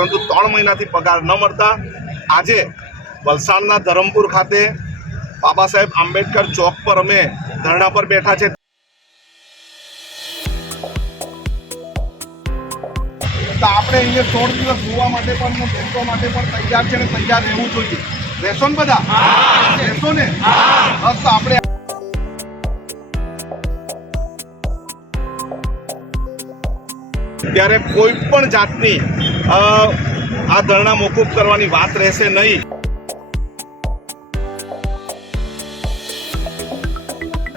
પરંતુ ત્રણ મહિનાથી પગાર ન મળતા. આજે વલસાડના ધરમપુર ખાતે બાબા સાહેબ આંબેડકર ચોક પર અમે ધરણા પર બેઠા છે. આપણે અહીંયા સોળ દિવસ જોવા માટે પણ બેસવા માટે પણ તૈયાર છે ને તૈયાર રહેવું જોઈએ. બેસો ને બધા? બેસો ને? બસ આપણે ત્યારે કોઈ પણ જાતની આ ધરણા મોકૂફ કરવાની વાત રહેશે નહીં.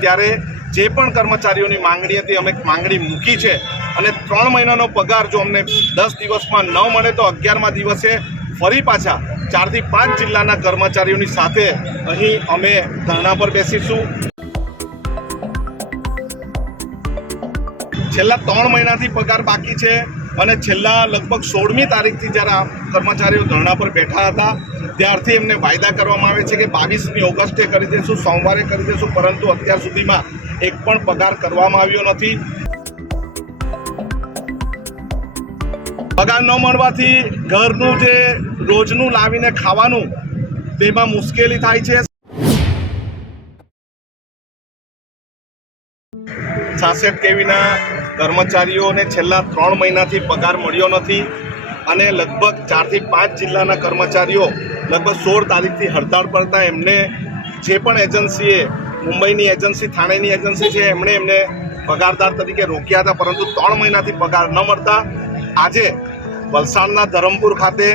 ત્યારે જે પણ કર્મચારીઓની માંગણી હતી, અમે માંગણી મૂકી છે. અને ત્રણ મહિનાનો પગાર જો અમને દસ દિવસમાં ન મળે તો અગિયારમા દિવસે ફરી પાછા ચારથી પાંચ જિલ્લાના કર્મચારીઓની સાથે અહીં અમે ધરણા પર બેસીશું. છેલ્લા ત્રણ મહિનાથી પગાર બાકી છે. અને છેલ્લા લગભગ સોળમી તારીખથી જ્યારે કર્મચારીઓ ધરણા પર બેઠા હતા, ત્યારથી એમને વાયદા કરવામાં આવે છે કે બાવીસમી ઓગસ્ટે કરી દઈશું સોમવારે કરી દઈશું પરંતુ અત્યાર સુધીમાં એક પણ પગાર કરવામાં આવ્યો નથી. પગાર ન મળવાથી ઘરનું જે રોજનું લાવીને ખાવાનું, તેમાં મુશ્કેલી થાય છે. છાસઠ કેવીના કર્મચારીઓને છેલ્લા ત્રણ મહિનાથી પગાર મળ્યો નથી અને લગભગ ચારથી પાંચ જિલ્લાના કર્મચારીઓ લગભગ સોળ તારીખથી હડતાળ પડતા એમને જે પણ એજન્સીએ, મુંબઈની એજન્સી, થાણેની એજન્સી છે, એમણે એમને પગારદાર તરીકે રોક્યા હતા, પરંતુ ત્રણ મહિનાથી પગાર ન મળતા. આજે વલસાડના ધરમપુર ખાતે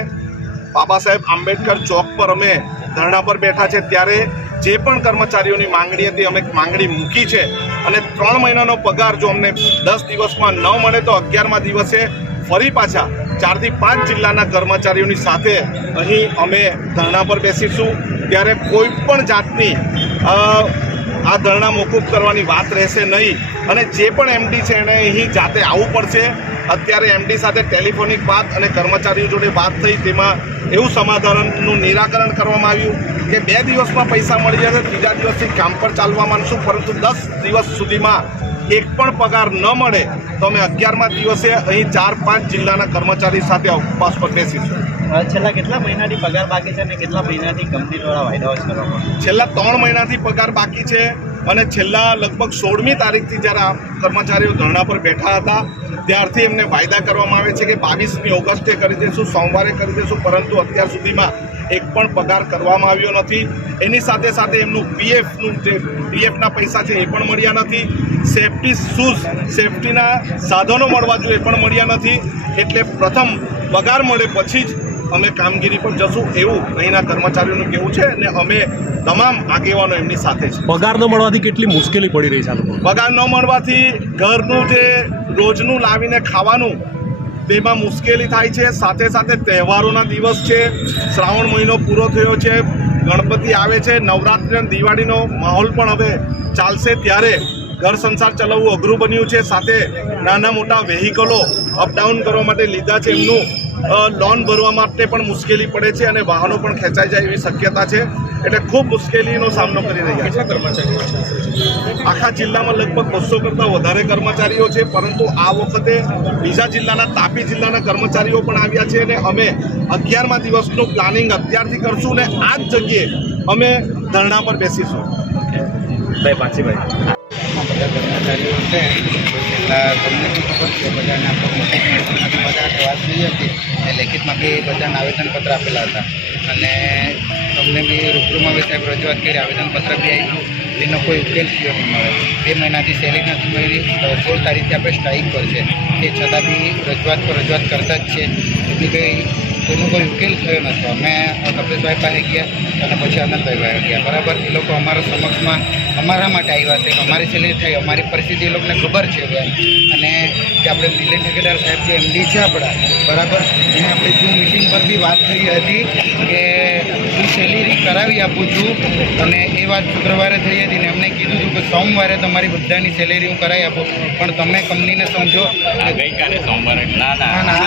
બાબા સાહેબ આંબેડકર ચોક પર અમે ધરણા પર બેઠા છે. ત્યારે જે પણ કર્મચારીઓની માંગણી હતી, અમે માંગણી મૂકી છે. અને ત્રણ મહિનાનો પગાર જો અમને દસ દિવસમાં ન મળે તો અગિયારમાં દિવસે ફરી પાછા ચારથી પાંચ જિલ્લાના કર્મચારીઓની સાથે અહીં અમે ધરણા પર બેસીશું. ત્યારે કોઈ પણ જાતની આ ધરણા મોકૂફ કરવાની વાત રહેશે નહીં. અને જે પણ એમડી છે, એને અહીં જાતે આવવું પડશે. અત્યારે એમડી સાથે ટેલિફોનિક વાત અને કર્મચારીઓ જોડે વાત થઈ તેમાં એવું સમાધાનનું નિરાકરણ કરવામાં આવ્યું કે બે દિવસમાં પૈસા મળી જશે ત્રીજા દિવસથી કામ પર ચાલવા માંડશું પરંતુ દસ દિવસ સુધીમાં એક પણ પગાર ન મળે તો અમે અગિયારમાં દિવસે અહીં ચાર પાંચ જિલ્લાના કર્મચારી સાથે ઉપવાસ પર બેસીશું છેલ્લા કેટલા મહિનાથી પગાર બાકી છે અને કેટલા મહિનાથી કંપની દ્વારા વાયદાઓ છે? છેલ્લા ત્રણ મહિનાથી પગાર બાકી છે અને છેલ્લા લગભગ સોળમી તારીખથી જ્યારે આ કર્મચારીઓ ધરણા પર બેઠા હતા, ત્યારથી એમને વાયદા કરવામાં આવે છે કે બાવીસમી ઓગસ્ટે કરી દઈશું સોમવારે કરી દઈશું પરંતુ અત્યાર સુધીમાં એક પણ પગાર કરવામાં આવ્યો નથી. એની સાથે સાથે એમનું પીએફનું જે પીએફના પૈસા છે એ પણ મળ્યા નથી. સેફટી શૂઝ, સેફટીના સાધનો મળવા જોઈએ એ પણ મળ્યા નથી. એટલે પ્રથમ પગાર મળે પછી જ અમે કામગીરી પર જશું એવું અહીંના કર્મચારીઓનું કહેવું છે અને અમે તમામ આગેવાનો એમની સાથે છે. પગાર ન મળવાથી કેટલી મુશ્કેલી પડી રહી છે પગાર ન મળવાથી ઘરનું જે રોજનું લાવીને ખાવાનું તેમાં મુશ્કેલી થાય છે. સાથે સાથે તહેવારોના દિવસ છે શ્રાવણ મહિનો પૂરો થયો છે ગણપતિ આવે છે નવરાત્રિ અને દિવાળીનો માહોલ પણ હવે ચાલશે ત્યારે ઘર સંસાર ચલાવવું અઘરું બન્યું છે. સાથે નાના મોટા વેહિકલો અપડાઉન કરવા માટે લીધા છે એમનું. લોન ભરવા માટે પણ મુશ્કેલી પડે છે અને વાહનો પણ ખેંચાઈ જાય એવી શક્યતા છે. એટલે ખૂબ મુશ્કેલીનો સામનો કરી રહ્યા છે. આખા જિલ્લામાં લગભગ બસો કરતાં વધારે કર્મચારીઓ છે પરંતુ આ વખતે બીજા જિલ્લાના તાપી જિલ્લાના કર્મચારીઓ પણ આવ્યા છે અને અમે અગિયારમા દિવસનું પ્લાનિંગ અત્યારથી કરશું ને આ જ જગ્યાએ અમે ધરણા પર બેસીશું. ભાઈ બધા કર્મચારીઓ છે, એટલા તમને બી ખબર છે, બધાને થઈ હતી એ લેખિતમાં બી બધાને આવેદનપત્ર આપેલા હતા. અને તમને બી રૂબરૂમાં બી સાહેબ રજૂઆત કરી, આવેદનપત્ર બી આપ્યું. એનો કોઈ ઉકેલ થયો નહીં મળે. બે મહિનાથી સેલેરી નથી મળી. સોળ તારીખથી આપણે સ્ટ્રાઇક છે. તે છતાં બી રજૂઆત પર રજૂઆત કરતા જ છે. એટલે કંઈ એનો કોઈ ઉકેલ થયો નથી અમે કપિલભાઈ પાસે ગયા અને પછી આનંદભાઈ પાસે ગયા. બરાબર? એ લોકો અમારા સમક્ષમાં અમારા માટે આવ્યા છે. અમારી સેલેરી થઈ અમારી પરિસ્થિતિ એ લોકોને ખબર છે અને કે આપણે મિલિયન ઠેકેદાર સાહેબ જે એમડી છે આપણા બરાબર? એને આપણે જૂમ મિટિંગ પર બી વાત થઈ હતી કે હું સેલેરી કરાવી આપું છું અને એ વાત શુક્રવારે થઈ હતી ને એમને કીધું હતું કે સોમવારે તમારી બધાની સેલેરી હું કરાવી આપું. પણ તમે કંપનીને સમજો. ગઈકાલે સોમવારે. ના ના.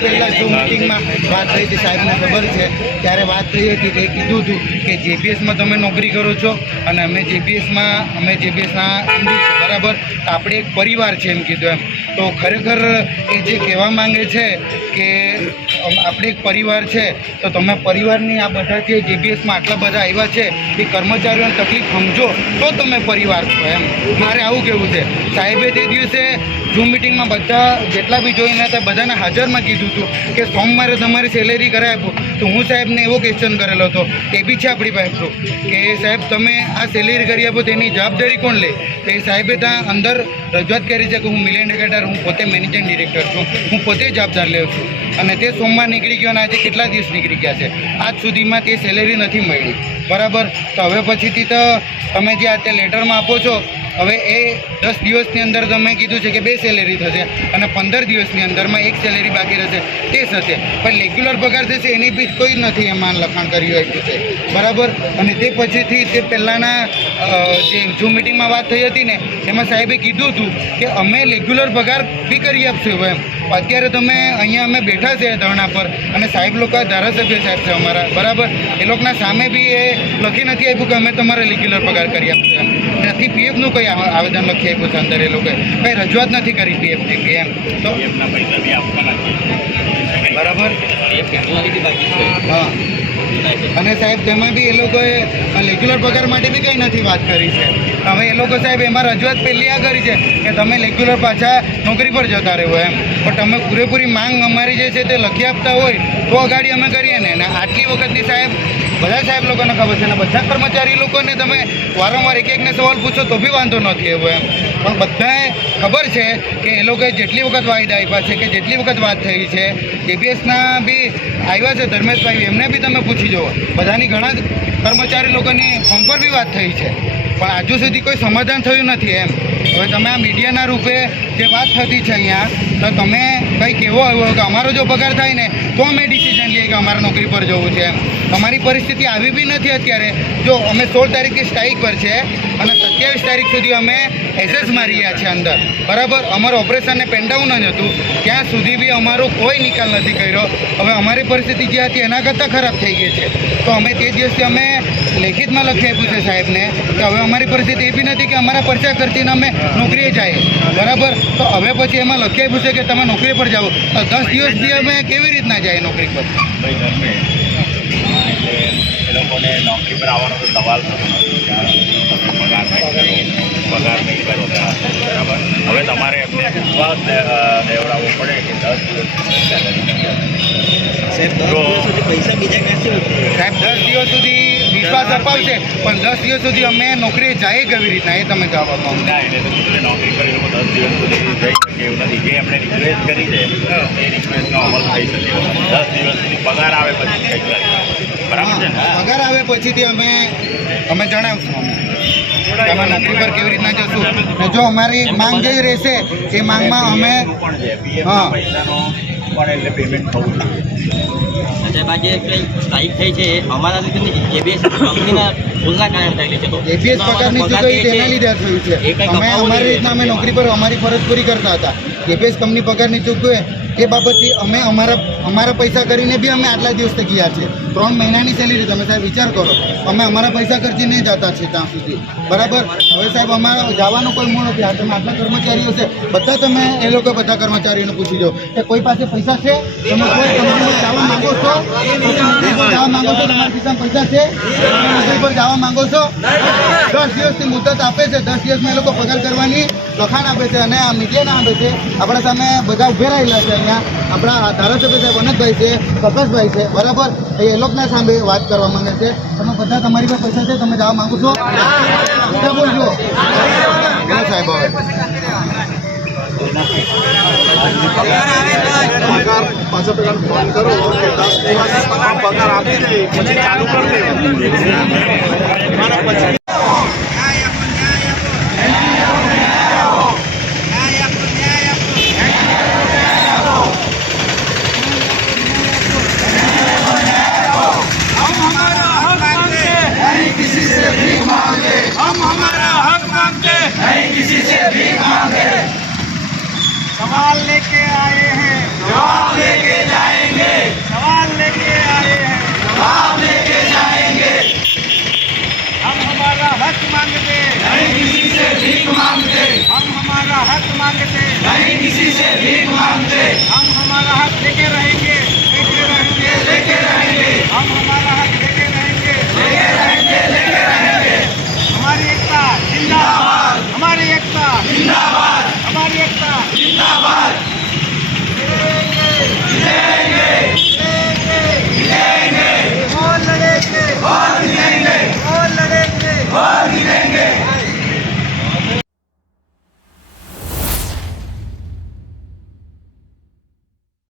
પહેલાં ઝૂમ મિટિંગમાં વાત થઈ હતી સાહેબને ખબર છે. ત્યારે વાત થઈ હતી તે કીધું હતું કે જેપીએસમાં તમે નોકરી કરો છો અને અમે જેપીએસમાં જેબીએસમાં અમે જે છે બરાબર આપણે એક પરિવાર છે એમ કીધું એમ. તો ખરેખર એ જે કહેવા માંગે છે કે આપણે એક પરિવાર છે, તો તમે પરિવારની આ બધા જે જીબીએસમાં આટલા બધા આવ્યા છે, એ કર્મચારીઓને તકલીફ સમજો તો તમે પરિવાર છો એમ. મારે આવું કહેવું છે. સાહેબે તે દિવસે ઝૂમ મિટિંગમાં બધા જેટલા બી જોઈને હતા, બધાને હાજરમાં કીધું હતું કે સોમવારે તમારી સેલેરી કરાવી આપો. તો હું સાહેબને એવો ક્વેશ્ચન કરેલો હતો. તે બી છે આપણી પાસે. કે સાહેબ, તમે આ સેલેરી કરી આપો, તેની જવાબદારી કોણ લે? તો એ સાહેબે ત્યાં અંદર રજૂઆત કરી છે કે હું મિલિયન ડેકેટર હું પોતે મેનેજિંગ ડિરેક્ટર છું. હું પોતે જવાબદાર લેવું છું. અને તે સોમવાર નીકળી ગયો અને આજે કેટલા દિવસ નીકળી ગયા છે? આજ સુધીમાં તે સેલેરી નથી મળી. બરાબર? તો હવે પછીથી તો તમે જે અત્યારે લેટરમાં આપો છો હવે એ દસ દિવસની અંદર તમે કીધું છે કે બે સેલેરી થશે અને પંદર દિવસની અંદરમાં એક સેલેરી બાકી રહેશે, તે થશે. પણ રેગ્યુલર પગાર થશે એની બી કોઈ નથી એમાં લખાણ કર્યું હોય છે. બરાબર? અને તે પછીથી તે પહેલાંના જે ઝૂમ મિટિંગમાં વાત થઈ હતી ને, એમાં સાહેબે કીધું હતું કે અમે રેગ્યુલર પગાર બી કરી આપશું એમ. અત્યારે તમે અહીંયા અમે બેઠા છે ધરણા પર અને સાહેબ લોકો ધારાસભ્ય સાહેબ છે અમારા. બરાબર? એ લોકોના સામે બી એ લખી નથી આપ્યું કે અમે તમારે રેગ્યુલર પગાર કરી આપશું નથી પીએફનું કંઈ આ- આવેદન લખી આપ્યું છે અંદર એ લોકોએ? કંઈ રજૂઆત નથી કરી પીએફની એમ? તો? એમના પૈસા બી આપતા બરાબર? હા. અને સાહેબ તેમાં બી એ લોકોએ રેગ્યુલર પગાર માટે બી કંઈ નથી વાત કરી છે. હવે એ લોકો સાહેબ એમાં રજૂઆત પહેલી આ કરી છે કે તમે રેગ્યુલર પાછા નોકરી પર જતા રહો એમ. પણ તમે પૂરેપૂરી માંગ અમારી જે છે તે લખી આપતા હોય તો અગાડી અમે કરીએ ને. આટલી વખતની સાહેબ બધા સાહેબ લોકોને ખબર છે અને બધા કર્મચારી લોકોને તમે વારંવાર એક એકને સવાલ પૂછો તો બી વાંધો નથી એવો એમ. પણ બધાએ ખબર છે કે એ લોકોએ જેટલી વખત વાયદા આપ્યા છે કે જેટલી વખત વાત થઈ છે જેબીએસના બી આવ્યા છે ધર્મેશભાઈ, એમને બી તમે પૂછી જુઓ. બધાની ઘણા કર્મચારી લોકોની ફોન પર બી વાત થઈ છે. પણ હજુ સુધી કોઈ સમાધાન થયું નથી એમ. હવે તમે આ મીડિયાના રૂપે જે વાત થતી છે અહીંયા, તો તમે કંઈક એવો આવ્યો કે અમારો જો પગાર થાય ને, તો અમે ડિસિઝન લઈએ કે અમારે નોકરી પર જવું છે એમ. અમારી પરિસ્થિતિ આવી બી નથી અત્યારે. જો અમે સોળ તારીખથી સ્ટ્રાઇક પર છે અને સત્યાવીસ તારીખ સુધી અમે એસેસ મારી રહ્યા છે અંદર. બરાબર, અમારું ઓપરેશનને પેન્ડાઉન જ હતું. ત્યાં સુધી બી અમારો કોઈ નિકાલ નથી કર્યો. હવે અમારી પરિસ્થિતિ જે હતી એના કરતાં ખરાબ થઈ ગઈ છે. તો અમે તે દિવસથી અમે લેખિતમાં લખી આપ્યું છે સાહેબને કે હવે અમારી પરિસ્થિતિ એ બી નથી કે અમારા પરચા કરતીને અમે નોકરીએ જાય. બરાબર? તો હવે પછી એમાં લખી આપ્યું છે કે તમે નોકરી પર જાઓ. તો દસ દિવસ બી અમે કેવી રીતના જાય નોકરી પર? નોકરી પર આવવાનો સવાલ પગાર નહીં પગાર નહીં કરતા બરાબર. હવે તમારે એમને વિશ્વાસ દે- દેવડાવવો પડે કે દસ દિવસ પૈસા બીજા ક્યાંથી સાહેબ દસ દિવસ સુધી વિશ્વાસ અપાવશે પણ દસ દિવસ સુધી અમે નોકરી જાય કેવી રીતના એ તમે જવાબ આપો. ના એટલે નોકરી કરી લોકો દસ દિવસ સુધી જઈ શકે એવું નથી. જે આપણે રિક્વેસ્ટ કરી છે એ રિક્વેસ્ટનો અમલ થઈ શકે દસ દિવસ સુધી પગાર આવે પછી કંઈક બરાબર છે ને? પગાર આવે પછીથી અમે અમે જણાવશું અમે તમે નોકરી પર કેવી રીતના જશું જો અમારી માંગ જે રહેશે, એ માંગમાં અમે, હા. પણ એટલે પેમેન્ટ થવું જોઈએ સાહેબ આજે કંઈ સ્ટ્રાઇક થઈ છે અમારા લીધે કંપનીના ભૂલના કારણે થયેલી છે. તો એપીએસ પગારની ચૂકવણી તેના લીધે થયું છે. અમે અમારી રીતના અમે નોકરી પર અમારી ફરજ પૂરી કરતા હતા. એપીએસ કંપની પગારની ચૂકવે એ બાબતથી અમે અમારા અમારા પૈસા કરીને બી અમે આટલા દિવસથી ગયા છે. ત્રણ મહિનાની સેલેરી તમે સાહેબ વિચાર કરો. અમે અમારા પૈસા ખર્ચી નહીં જતા છીએ ત્યાં સુધી. બરાબર? હવે સાહેબ અમારા જવાનો કોઈ મૂળ નથી. આ તમે આટલા કર્મચારીઓ છે. બધા તમે એ લોકો બધા કર્મચારીઓને પૂછી જાઓ કે કોઈ પાસે પૈસા છે? તમે કોઈ કંપનીમાં જવા માગો છો? જવા માગો છો? તમારા પૈસા છે? તમે નોકરી પર જવા માંગો છો? દસ દિવસની મુદત આપે છે. દસ દિવસમાં એ લોકો પગાર કરવાની લખાણ આપે છે અને આ મીડિયાના આપે છે. આપણા સામે બધા ઉભે રહેલા છે અહીંયા. આપણા ધારાસભ્ય સાહેબ અનંતભાઈ છે પ્રકાશભાઈ છે, બરાબર? એ લોકોના સામે વાત કરવા માંગે છે. તમે બધા તમારી પાસે પૈસા છે, તમે જવા માંગો છો? બોલજો. સાહેબ, હવે. પાછા ફોન કરો. કે દસ દિવસ પગાર આપી દે, પછી ચાલુ કરી દે. મારા પછી भीख मांगते हम हमारा हक मांगते नहीं किसी से भीख मांगते हम हमारा हक लेके रहेंगे